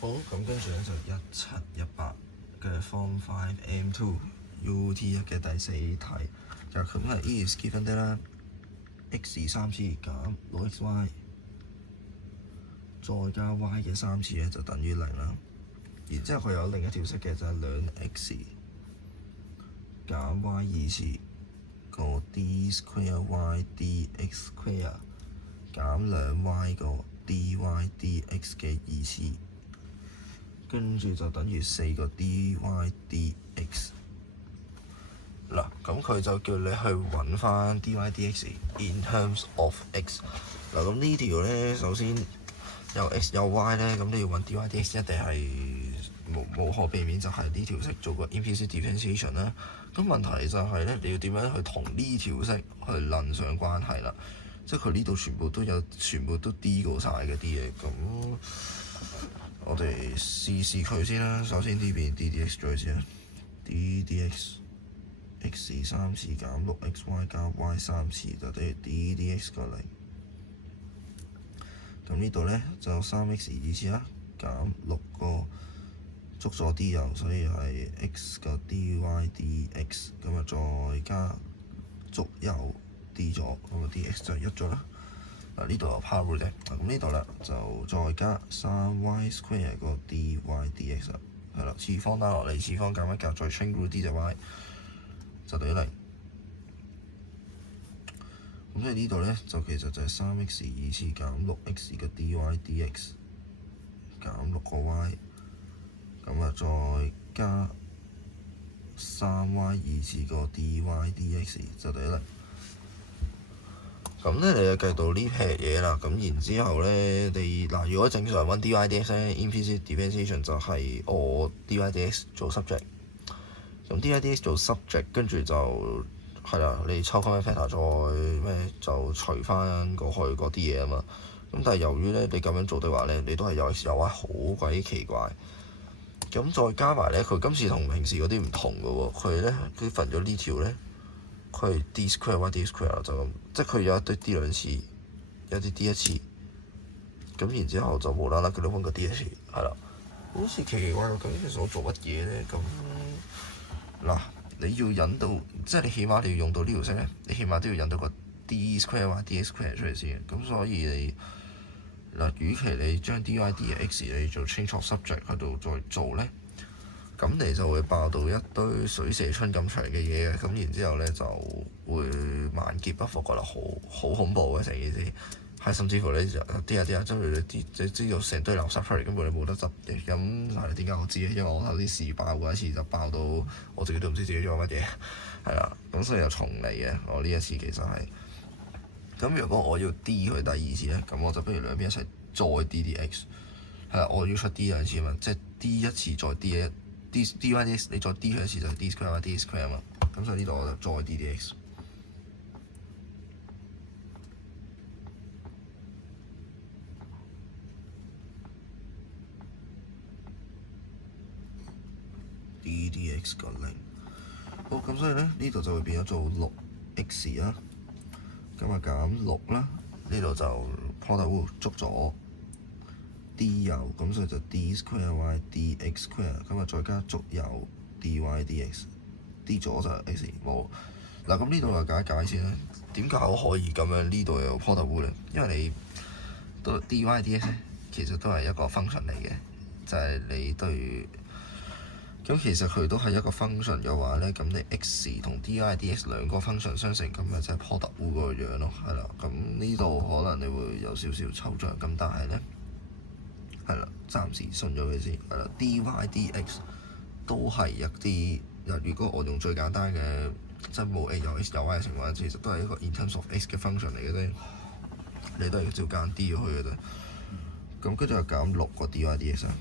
好，咁跟住咧就1718嘅 Form 5 M2 UT1 嘅第4題，就咁係 E is given 得啦 ，x 3次減 6xy， 再加 y 嘅3次咧就等於0啦。然之後佢有另一條式嘅就係2x 減 y 2次個 d square y dx square 減2y 個 dy dx 嘅2次。跟住就等於4個 dy dx。嗱，咁佢就叫你去揾翻 dy dx in terms of x。嗱，咁呢條咧，首先有 x 有 y 咧，咁你要揾 dy dx 一定係無可避免就係呢條式做個 implicit differentiation 啦。咁問題就係咧，你要點樣去同呢條式去論上關係啦？即係佢呢度全部都 d 過晒嘅啲嘢，咁。我哋試佢先啦。首先呢邊 d dx 咗先啦 ，d dx x 3次減 6xy 加 y 3次就等於 d dx 個0。咁呢度咧就3x 2次啦，減6個捉咗 d 右，所以係 x 個 dy dx， 咁啊再加捉右 d 咗，咁啊 dx 就1咗啦。呢度有 power 啫，咁呢度啦就再加 3y square 個 dy dx 啦，係啦，次方打落嚟，次方減一減，再 chain rule d 就 y 就等於0。咁所以呢度咧就其實就係3x 2次減 6x 個 dy dx 減6個 y， 咁啊再加 3y 2次個 dy dx 就等於0。咁咧，你就計到呢撇嘢啦。咁然之後咧，你嗱，如果正常揾 dy dx 咧 implicit differentiation 就係我 dy dx 做 subject， 咁 dy dx 做 subject， 跟住就係啦，你抽翻 factor 再咩就除翻過去嗰啲嘢啊嘛。咁但係由於咧你咁樣做嘅話咧，你都係有 x 有 y， 好鬼奇怪。咁再加埋咧，佢今次同平時嗰啲唔同嘅喎，佢咧佢分咗呢條咧。佢係 d square y d square 就咁，即係佢有一堆 d 兩次，有啲 d 一次，咁然之後就無啦啦佢哋揾個 d 一次，係啦，好似奇奇怪怪咁。其實我做乜嘢咧？咁嗱，你要引到，即係你起碼你要用到呢條式咧，你起碼都要引到個 d square y d square 出嚟先。咁所以你嗱，與其你將 dy dx 你做 change of subject 喺度再做咧。咁你就會爆到一堆水蛇春咁長嘅嘢嘅，咁然之後咧就會萬劫不復㗎啦，好恐怖嘅成件事，係甚至乎你就啲啊，將佢你知道成堆垃圾出嚟，根本你冇得執嘅。咁係點解我知咧？因為我頭先試爆過一次，就爆到我自己都唔知自己做乜嘢，係啦。咁所以又重嚟嘅，我呢一次其實係。咁如果我要 d 佢第二次咧，咁我就不如兩邊一齊再 d dx， 係啦，我要出 d 兩次嘛，即係 d 一次再 d 一。dy dx 你再 d 佢一次就係 d square 或 d square 啊嘛，咁所以呢度我就再 d dx。d dx 個0，好，咁所以咧呢度就會變咗做 6x 啦，咁啊減6啦，呢度就 product 捉咗 d 右，咁所以就 d square y dx square， 咁啊再加捉右 dy dx，d 左就係 x 冇。嗱，咁呢度就解一解先啦。點解我可以咁樣呢度有 product 咧？因為你都 dy dx 咧，其實都係一個 function 嚟嘅，就係你對。咁其實佢都係一個 function 嘅話咧，咁你 x 同 dy dx 兩個 function 相乘，咁咪即係 product 嗰個樣咯，係啦。咁呢度可能你會有少少抽象，咁但係咧。係啦，暫時信咗佢先。係啦 ，dy dx 都係一啲。如果我用最簡單嘅，即係冇 a 有 x 有 y 嘅情況，其實都係一個 in terms of x 嘅 function 嚟嘅啫。你都係照揀 d 咗去嘅啫。咁跟住又減6個 dy dx 啦。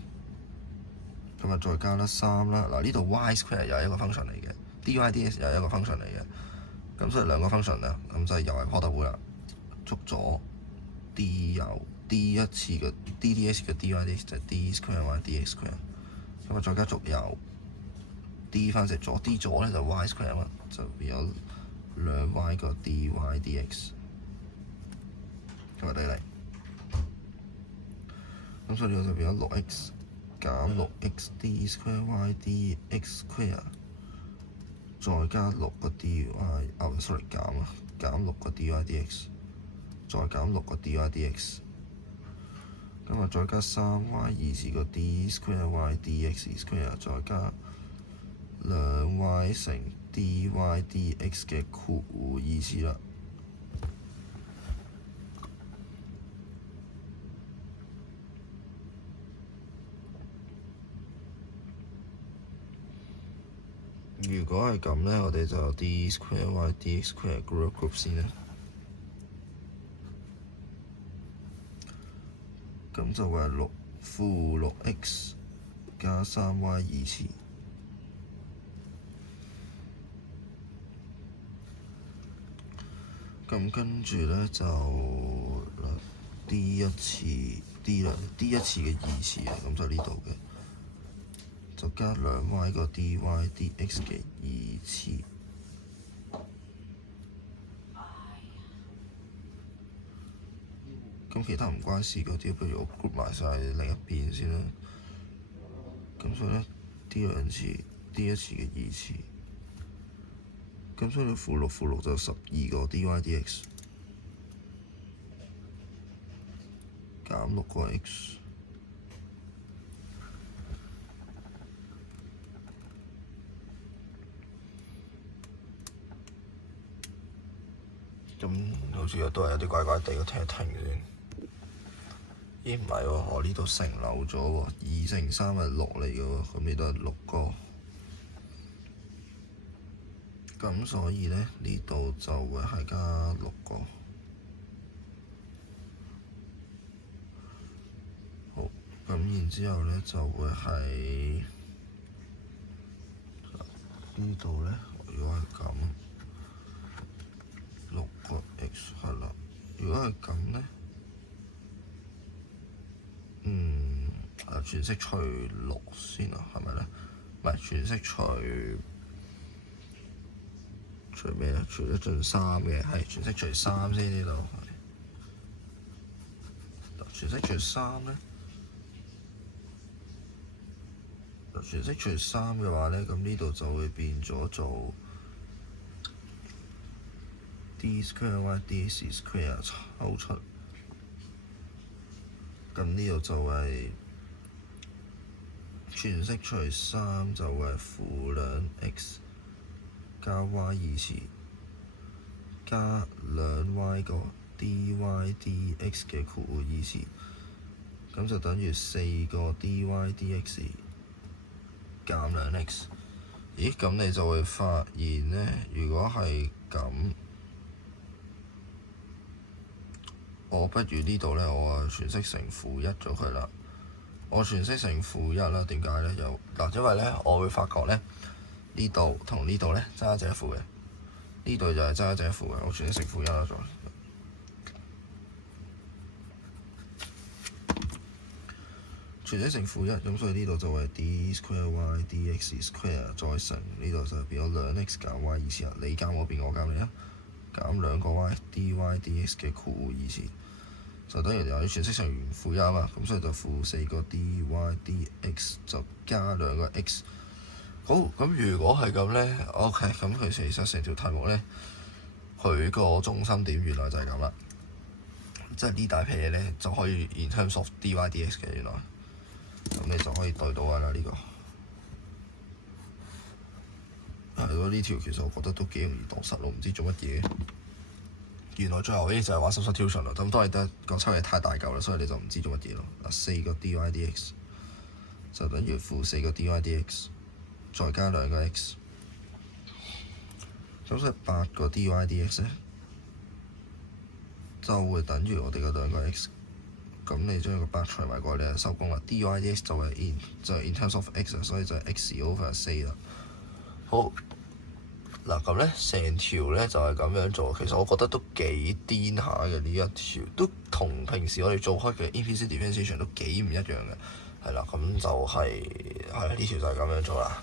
咁啊，再加啦3啦。嗱，呢度 y square 又係一個 function 嚟嘅 ，dy dx 又係一個 function 嚟嘅。咁所以兩個 function 啊，咁就又係 product 啦。捉咗 d 右。d 一次嘅 d dx 嘅 dy dx 就係 d square y dx square， 咁啊再加續右 d 翻隻左 d 左咧就 y square 嘛，就變咗2y 個 dy dx， 咁啊對嚟，咁所以呢個就變咗6x 減六 x d square y d x square 再加六個 dy sorry 減六個 dy dx 再減六個 dy dx， 咁啊再加3y 二次個 d square y dx square 再加2y 乘 dy dx 嘅括弧二次啦。如果係咁呢，我哋就有 d square y dx square group 先啦。咁就會係負六 x 加3y 二次。咁跟住呢，就 d 一次 d 一次嘅二次啊，咁就呢度嘅。就加2y 個 dy dx 嘅二次，咁其他唔關事嗰啲，不如我 group 埋晒另一邊先啦。咁所以呢 d 兩次 d 一次嘅二次，咁所以負六就12個 dy dx 減6個 x。咁好似都係有啲怪怪地，我聽一聽先。咦唔係喎，我呢度乘漏咗喎，2乘3係6嚟嘅喎，咁呢度係6個。咁所以呢，呢度就會係加6個。好，咁然之後呢，就會係呢度呢，如果係咁。6個 x 係啦，如果係咁呢，全式除6先啊，係咪呢？唔係全式除咩啊？除得盡3嘅，係全式除3先呢度。全式除3呢？全式除3嘅話呢，咁呢度就會變咗做d square y dx square 抽出，咁呢度就係全式除3就係負2x 加 y 二次加2y 個 dy dx 嘅括弧二次，咁就等於4個 dy dx 減2x。咦？咁你就會發現呢，如果係咁。我不如呢度呢，我全式乘負1咗佢啦。我全式乘負1啦，點解呢？因為呢，我會發覺呢，呢度同呢度呢，爭一隻負嘅，呢度就係爭一隻負嘅。我全式乘負1啦，再全式乘負1，咁所以呢度就係 d square y dx square 再乘呢度就變咗2x 減 y 二次啦。你減我邊，我減你啊！減2個 y dy dx 嘅括弧二次，就等於由於全式乘完負1啊嘛，咁所以就負4個 dy dx 就加2個 x。好，咁如果係咁呢 OK， 咁佢其實成條題目呢，佢個中心點原來就係咁啦，即係呢大批嘢呢，就可以 in terms of dy dx 嘅原來，咁你就可以對到㗎啦呢個。係咯，呢條其實我覺得都幾容易蕩失路，唔知做乜嘢。原來最後呢就係玩 substitution 啦，咁都係得個抽嘢太大嚿啦，所以你就唔知做乜嘢咯。4個 dy dx 就等於負4個 dy dx 再加2個 x， 咁所以8個 dy dx 呢就會等於我哋嘅2個 x。咁你將個8除埋過嚟，你就收工啦。dy dx 就係 in terms of x， 所以就係 x over 4啦。好，嗱咁呢成條呢就係咁樣做，其實我覺得都幾癲下嘅呢一條，都同平時我哋做開嘅 implicit differentiation 都幾唔一樣嘅，係啦，咁就係呢條就係咁樣做啦。